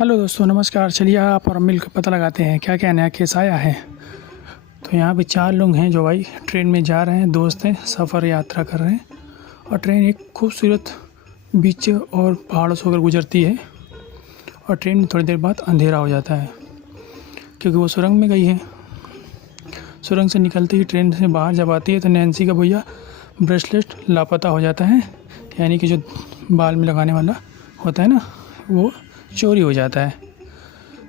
Hello दोस्तों, नमस्कार। चलिए आप और हम मिलकर पता लगाते हैं क्या क्या नया केस आया है। तो यहाँ पे 4 लोग हैं जो भाई ट्रेन में जा रहे हैं, दोस्त हैं, सफ़र यात्रा कर रहे हैं। और ट्रेन एक खूबसूरत बीच और पहाड़ों से होकर गुजरती है और ट्रेन में थोड़ी देर बाद अंधेरा हो जाता है क्योंकि वो सुरंग में गई है। सुरंग से निकलते ही ट्रेन से बाहर जब आती है तो नैन्सी का भैया ब्रेसलेट लापता हो जाता है, यानी कि जो बाल में लगाने वाला होता है ना, वो चोरी हो जाता है।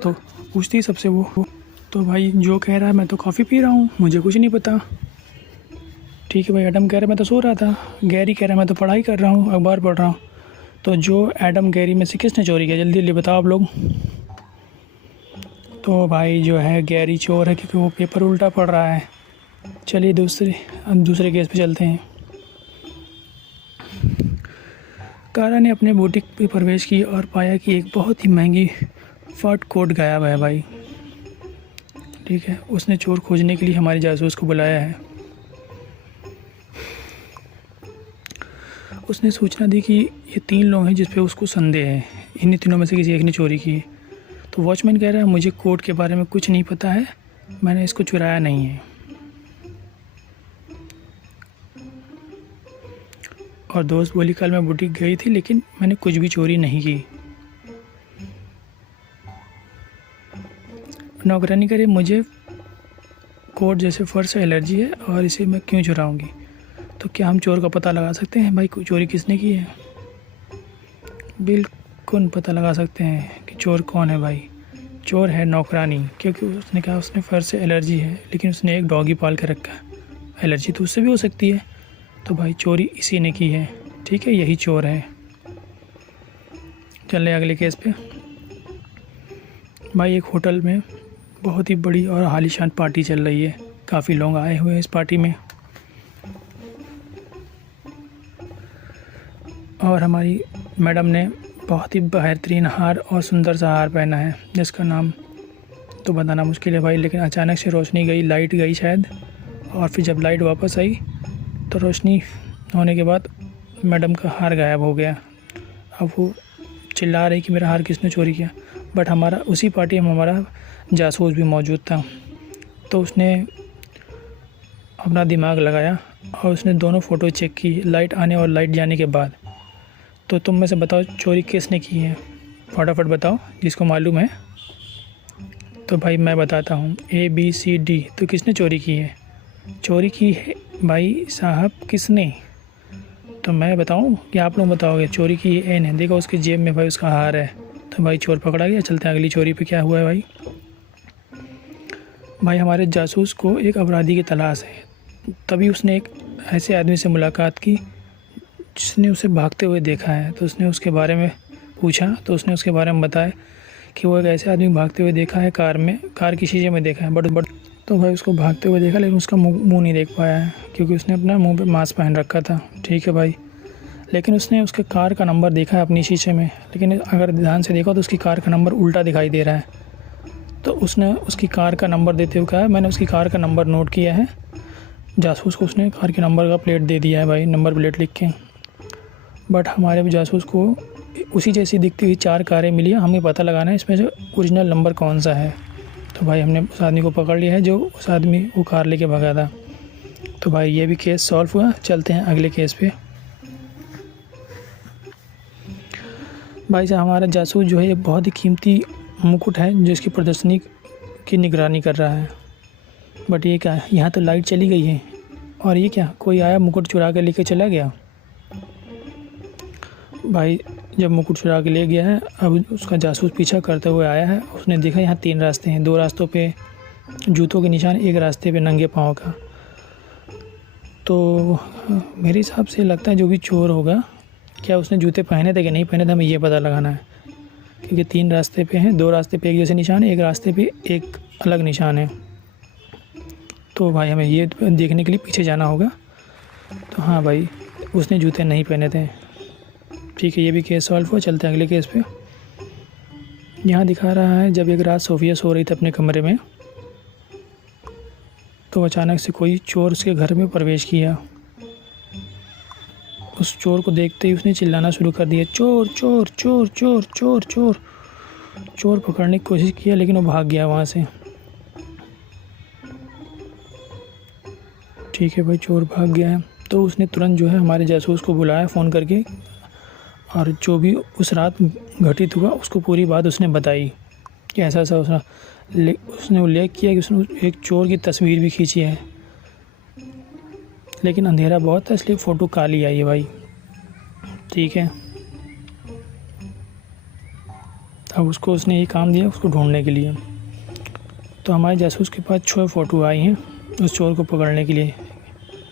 तो पूछती है सबसे वो तो भाई जो कह रहा है मैं तो कॉफ़ी पी रहा हूँ, मुझे कुछ नहीं पता। ठीक है भाई। एडम कह रहा है मैं तो सो रहा था। गैरी कह रहा है मैं तो पढ़ाई कर रहा हूँ, अखबार पढ़ रहा हूँ। तो जो एडम गैरी में से किसने चोरी किया, जल्दी जल्दी बताओ आप लोग। तो भाई जो है गैरी चोर है क्योंकि वो पेपर उल्टा पढ़ रहा है। चलिए दूसरे केस पे चलते हैं। कारा ने अपने बुटीक पे प्रवेश किया और पाया कि एक बहुत ही महंगी फट कोट गायब है भाई। ठीक है, उसने चोर खोजने के लिए हमारे जासूस को बुलाया है। उसने सूचना दी कि ये 3 लोग हैं जिस पे उसको संदेह है, इन्हीं तीनों में से किसी एक ने चोरी की है। तो वॉचमैन कह रहा है मुझे कोट के बारे में कुछ नहीं पता है, मैंने इसको चुराया नहीं है। और दोस्त बोली कल मैं बुटीक गई थी लेकिन मैंने कुछ भी चोरी नहीं की। नौकरानी करे मुझे कोट जैसे फर से एलर्जी है और इसे मैं क्यों चुराऊंगी। तो क्या हम चोर का पता लगा सकते हैं भाई, चोरी किसने की है? बिल्कुल पता लगा सकते हैं कि चोर कौन है भाई। चोर है नौकरानी, क्योंकि उसने कहा उसने फर से एलर्जी है लेकिन उसने एक डॉगी पाल के रखा है। एलर्जी तो उससे भी हो सकती है। तो भाई चोरी इसी ने की है। ठीक है, यही चोर है। चल रहे अगले केस पे। भाई एक होटल में बहुत ही बड़ी और आलीशान पार्टी चल रही है, काफ़ी लोग आए हुए हैं इस पार्टी में। और हमारी मैडम ने बहुत ही बेहतरीन हार और सुंदर सा हार पहना है जिसका नाम तो बताना मुश्किल है भाई। लेकिन अचानक से रोशनी गई, लाइट गई शायद, और फिर जब लाइट वापस आई तो रोशनी होने के बाद मैडम का हार गायब हो गया। अब वो चिल्ला रही कि मेरा हार किसने चोरी किया। बट हमारा उसी पार्टी में हमारा जासूस भी मौजूद था, तो उसने अपना दिमाग लगाया और उसने दोनों फ़ोटो चेक की लाइट आने और लाइट जाने के बाद। तो तुम में से बताओ चोरी किसने की है, फटाफट बताओ जिसको मालूम है। तो भाई मैं बताता हूँ ABCD। तो किसने चोरी की है? चोरी की है भाई साहब किसने? तो मैं बताऊँ कि आप लोग बताओगे? चोरी की है A ने। देखो उसकी जेब में भाई उसका हार है, तो भाई चोर पकड़ा गया। चलते हैं अगली चोरी पे क्या हुआ है भाई। भाई हमारे जासूस को एक अपराधी की तलाश है, तभी उसने एक ऐसे आदमी से मुलाकात की जिसने उसे भागते हुए देखा है। तो उसने उसके बारे में पूछा तो उसने उसके बारे में बताया कि वो एक ऐसे आदमी भागते हुए देखा है, कार की शीशे में देखा है। बट तो भाई उसको भागते हुए देखा लेकिन उसका मुँह नहीं देख पाया है क्योंकि उसने अपना मुँह पे मास्क पहन रखा था। ठीक है भाई। लेकिन उसने उसके कार का नंबर देखा है अपनी शीशे में, लेकिन अगर ध्यान से देखा तो उसकी कार का नंबर उल्टा दिखाई दे रहा है। तो उसने उसकी कार का नंबर देते हुए कहा मैंने उसकी कार का नंबर नोट किया है। जासूस को उसने कार के नंबर का प्लेट दे दिया है भाई, नंबर प्लेट लिख के। बट हमारे जासूस को उसी जैसी दिखती हुई 4 कारें मिली। हमें पता लगाना है इसमें से ओरिजिनल नंबर कौन सा है। तो भाई हमने उस आदमी को पकड़ लिया है जो उस आदमी वो कार लेके भागा था। तो भाई ये भी केस सॉल्व हुआ। चलते हैं अगले केस पे। भाई साहब हमारा जासूस जो है एक बहुत ही कीमती मुकुट है जिसकी प्रदर्शनी की निगरानी कर रहा है। बट ये क्या है, यहाँ तो लाइट चली गई है और ये क्या, कोई आया मुकुट चुरा के लेके चला गया। भाई जब मुकुट चुरा के ले गया है, अब उसका जासूस पीछा करते हुए आया है। उसने देखा यहाँ 3 रास्ते हैं, 2 रास्तों पे जूतों के निशान, एक रास्ते पे नंगे पाँव का। तो मेरे हिसाब से लगता है जो भी चोर होगा, क्या उसने जूते पहने थे कि नहीं पहने थे, हमें ये पता लगाना है। क्योंकि 3 रास्ते पे हैं, 2 रास्ते पे एक जैसे निशान है, एक रास्ते पे एक अलग निशान है। तो भाई हमें ये देखने के लिए पीछे जाना होगा। तो हाँ भाई उसने जूते नहीं पहने थे। ठीक है, ये भी केस सॉल्व हुआ। चलते हैं अगले केस पे। यहाँ दिखा रहा है जब एक रात सोफिया सो रही थी अपने कमरे में, तो अचानक से कोई चोर उसके घर में प्रवेश किया। उस चोर को देखते ही उसने चिल्लाना शुरू कर दिया, चोर चोर चोर चोर चोर चोर। चोर पकड़ने की कोशिश किया लेकिन वो भाग गया वहाँ से। ठीक है भाई, चोर भाग गया है। तो उसने तुरंत जो है हमारे जासूस को बुलाया फ़ोन करके, और जो भी उस रात घटित हुआ उसको पूरी बात उसने बताई कि ऐसा ऐसा उसने उल्लेख किया कि उसने एक चोर की तस्वीर भी खींची है, लेकिन अंधेरा बहुत था इसलिए फ़ोटो काली आई है भाई। ठीक है, अब उसको उसने ये काम दिया उसको ढूंढने के लिए। तो हमारे जासूस के पास 6 फ़ोटो आई हैं उस चोर को पकड़ने के लिए,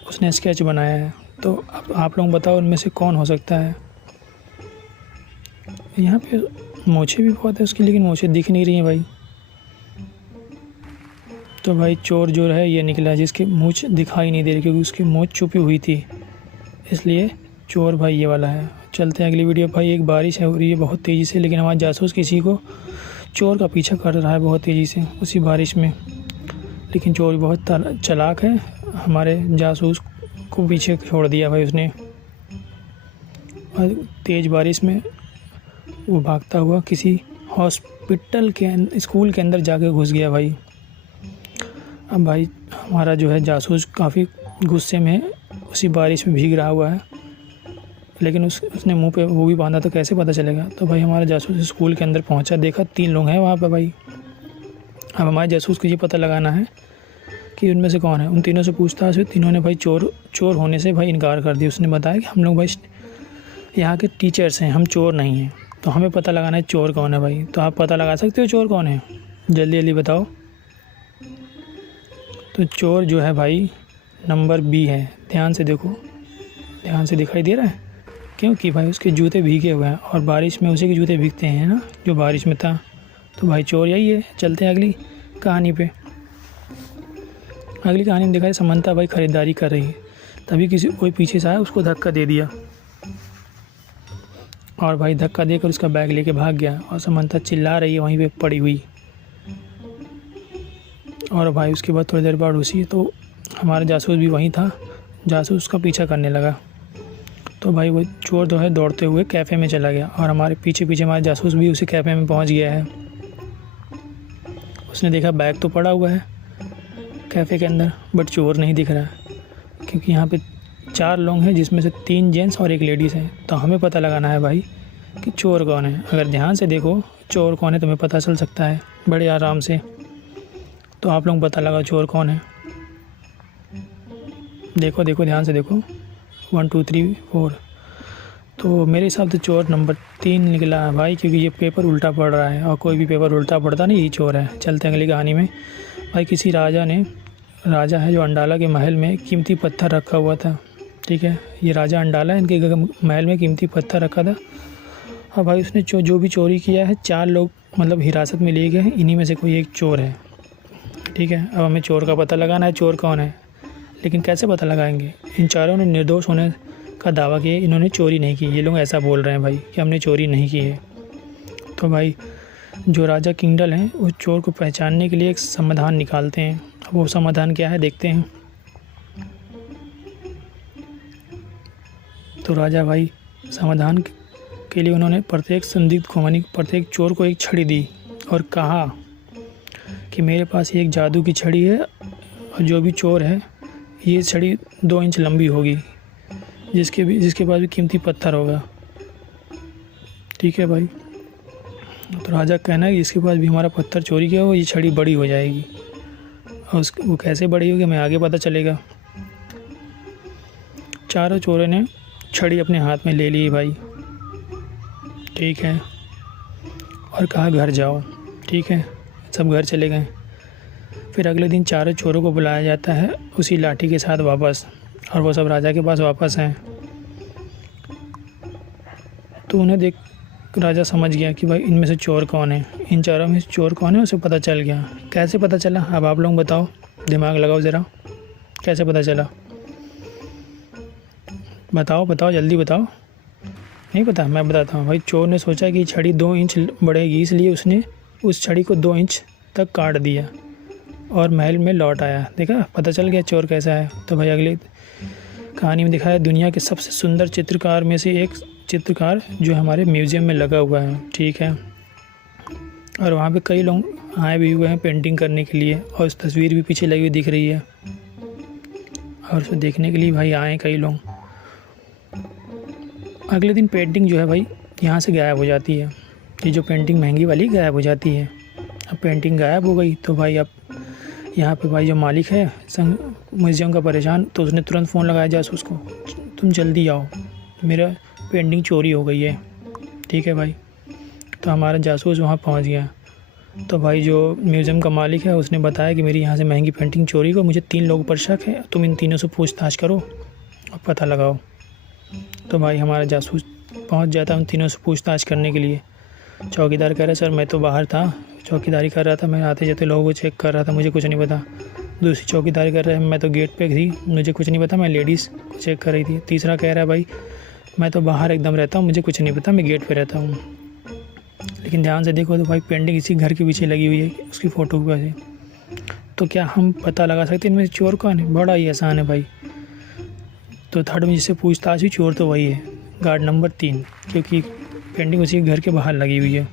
उसने स्केच बनाया है। तो अब आप लोग बताओ उनमें से कौन हो सकता है। यहाँ पे मूछें भी बहुत है उसकी, लेकिन मूछें दिख नहीं रही हैं भाई। तो भाई चोर जो है ये निकला जिसकी मूछ दिखाई नहीं दे रही, क्योंकि उसकी मूछ छुपी हुई थी, इसलिए चोर भाई ये वाला है। चलते हैं अगली वीडियो। भाई एक बारिश है हो रही है बहुत तेज़ी से, लेकिन हमारा जासूस किसी को चोर का पीछा कर रहा है बहुत तेज़ी से उसी बारिश में, लेकिन चोर बहुत चालाक है, हमारे जासूस को पीछे छोड़ दिया भाई उसने। और तेज़ बारिश में वो भागता हुआ किसी हॉस्पिटल के स्कूल के अंदर जाके घुस गया भाई। अब भाई हमारा जो है जासूस काफ़ी गुस्से में उसी बारिश में भीग रहा हुआ है, लेकिन उसने मुंह पे वो भी बांधा, तो कैसे पता चलेगा। तो भाई हमारा जासूस स्कूल के अंदर पहुंचा, देखा 3 लोग हैं वहाँ पे भाई। अब हमारे जासूस को ये पता लगाना है कि उनमें से कौन है। उन तीनों से पूछताछ हुई, तीनों ने भाई चोर होने से भाई इनकार कर दिया। उसने बताया कि हम लोग भाई यहाँ के टीचर्स हैं, हम चोर नहीं हैं। तो हमें पता लगाना है चोर कौन है भाई। तो आप पता लगा सकते हो चोर कौन है? जल्दी जल्दी बताओ। तो चोर जो है भाई नंबर बी है। ध्यान से देखो, ध्यान से दिखाई दे रहा है, क्योंकि भाई उसके जूते भीगे हुए हैं और बारिश में उसी के जूते भीगते हैं ना, जो बारिश में था। तो भाई चोर यही है। चलते हैं अगली कहानी पे। अगली कहानी में दिखाई समंता भाई ख़रीदारी कर रही है, तभी कोई पीछे से आया, उसको धक्का दे दिया, और भाई धक्का देकर उसका बैग लेके भाग गया। और समंता चिल्ला रही है वहीं पे पड़ी हुई। और भाई उसके बाद थोड़ी देर बाद उसी तो हमारा जासूस भी वहीं था, जासूस उसका पीछा करने लगा। तो भाई वो चोर जो है दौड़ते हुए कैफ़े में चला गया, और हमारे पीछे पीछे हमारे जासूस भी उसी कैफ़े में पहुंच गया है। उसने देखा बैग तो पड़ा हुआ है कैफ़े के अंदर, बट चोर नहीं दिख रहा है, क्योंकि यहाँ पे 4 लोग हैं जिसमें से 3 जेंट्स और 1 लेडीज़ है। तो हमें पता लगाना है भाई कि चोर कौन है। अगर ध्यान से देखो चोर कौन है तुम्हें पता चल सकता है बड़े आराम से। तो आप लोग पता लगा चोर कौन है। देखो देखो ध्यान से देखो, 1 2 3 4। तो मेरे हिसाब से चोर नंबर 3 निकला है भाई, क्योंकि ये पेपर उल्टा पड़ रहा है, और कोई भी पेपर उल्टा पड़ता नहीं यही चोर है। चलते हैं अगली कहानी में। भाई किसी राजा है जो अंडाला के महल में कीमती पत्थर रखा हुआ था। ठीक है, ये राजा अंडाला है, इनके महल में कीमती पत्थर रखा था। और भाई उसने जो भी चोरी किया है 4 लोग मतलब हिरासत में लिए गए हैं, इन्हीं में से कोई एक चोर है। ठीक है, अब हमें चोर का पता लगाना है, चोर कौन है। लेकिन कैसे पता लगाएंगे? इन चारों ने निर्दोष होने का दावा किया, इन्होंने चोरी नहीं की। ये लोग ऐसा बोल रहे हैं भाई कि हमने चोरी नहीं की है। तो भाई जो राजा किंगडल हैं उस चोर को पहचानने के लिए एक समाधान निकालते हैं। अब वो समाधान क्या है देखते हैं। तो राजा भाई समाधान के लिए उन्होंने प्रत्येक संदिग्ध को यानी प्रत्येक चोर को एक छड़ी दी और कहा कि मेरे पास एक जादू की छड़ी है, और जो भी चोर है ये छड़ी 2 इंच लंबी होगी, जिसके पास भी कीमती पत्थर होगा। ठीक है भाई, तो राजा कहना है कि इसके पास भी हमारा पत्थर चोरी किया हो, ये छड़ी बड़ी हो जाएगी। और वो कैसे बड़ी होगी हमें आगे पता चलेगा। चारों चोरों ने छड़ी अपने हाथ में ले ली भाई। ठीक है, और कहा घर जाओ। ठीक है, सब घर चले गए। फिर अगले दिन चारों चोरों को बुलाया जाता है उसी लाठी के साथ वापस, और वो सब राजा के पास वापस हैं। तो उन्हें देख राजा समझ गया कि भाई इनमें से चोर कौन है, इन चारों में से चोर कौन है उसे पता चल गया। कैसे पता चला अब आप लोग बताओ, दिमाग लगाओ ज़रा, कैसे पता चला? बताओ बताओ जल्दी बताओ। नहीं पता? मैं बताता हूँ भाई। चोर ने सोचा कि छड़ी 2 इंच बढ़ेगी, इसलिए उसने उस छड़ी को 2 इंच तक काट दिया और महल में लौट आया। देखा, पता चल गया चोर कैसा है। तो भाई अगली कहानी में दिखाया दुनिया के सबसे सुंदर चित्रकार में से एक चित्रकार जो हमारे म्यूज़ियम में लगा हुआ है। ठीक है, और वहाँ पे कई लोग आए भी हुए हैं पेंटिंग करने के लिए, और उस तस्वीर भी पीछे लगी हुई दिख रही है, और उसे देखने के लिए भाई आए कई लोग। अगले दिन पेंटिंग जो है भाई यहाँ से गायब हो जाती है। ये जो पेंटिंग महंगी वाली गायब हो जाती है। अब पेंटिंग गायब हो गई तो भाई अब यहाँ पे भाई जो मालिक है म्यूज़ियम का परेशान, तो उसने तुरंत फ़ोन लगाया जासूस को, तुम जल्दी आओ, मेरा पेंटिंग चोरी हो गई है। ठीक है भाई, तो हमारा जासूस वहाँ पहुँच गया। तो भाई जो म्यूज़ियम का मालिक है उसने बताया कि मेरी यहाँ से महंगी पेंटिंग चोरी को, मुझे 3 लोगों पर शक है, तुम इन तीनों से पूछताछ करो और पता लगाओ। तो भाई हमारा जासूस पहुँच जाता उन तीनों से पूछताछ करने के लिए। चौकीदार कह रहा है सर मैं तो बाहर था, चौकीदारी कर रहा था, मैं आते जाते लोगों को चेक कर रहा था, मुझे कुछ नहीं पता। दूसरी चौकीदारी कर रहा है मैं तो गेट पे थी, मुझे कुछ नहीं पता, मैं लेडीज़ को चेक कर रही थी। तीसरा कह रहा है भाई मैं तो बाहर एकदम रहता हूँ, मुझे कुछ नहीं पता, मैं गेट पे रहता हूँ। लेकिन ध्यान से देखो तो भाई पेंटिंग इसी घर के पीछे लगी हुई है, उसकी फ़ोटो की वजह से। तो क्या हम पता लगा सकते हैं इनमें से चोर कौन है? बड़ा ही आसान है भाई। तो थर्ड में जिससे पूछताछ हुई चोर तो वही है, गार्ड नंबर 3, क्योंकि पेंटिंग उसी घर के बाहर लगी हुई है।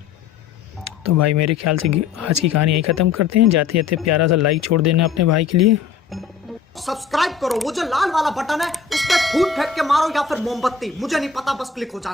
तो भाई मेरे ख्याल से आज की कहानी यही ख़त्म करते हैं। जाते जाते प्यारा सा लाइक छोड़ देना अपने भाई के लिए। सब्सक्राइब करो, वो जो लाल वाला बटन है उस पर फूट फेंक के मारो या फिर मोमबत्ती, मुझे नहीं पता, बस क्लिक हो जाए।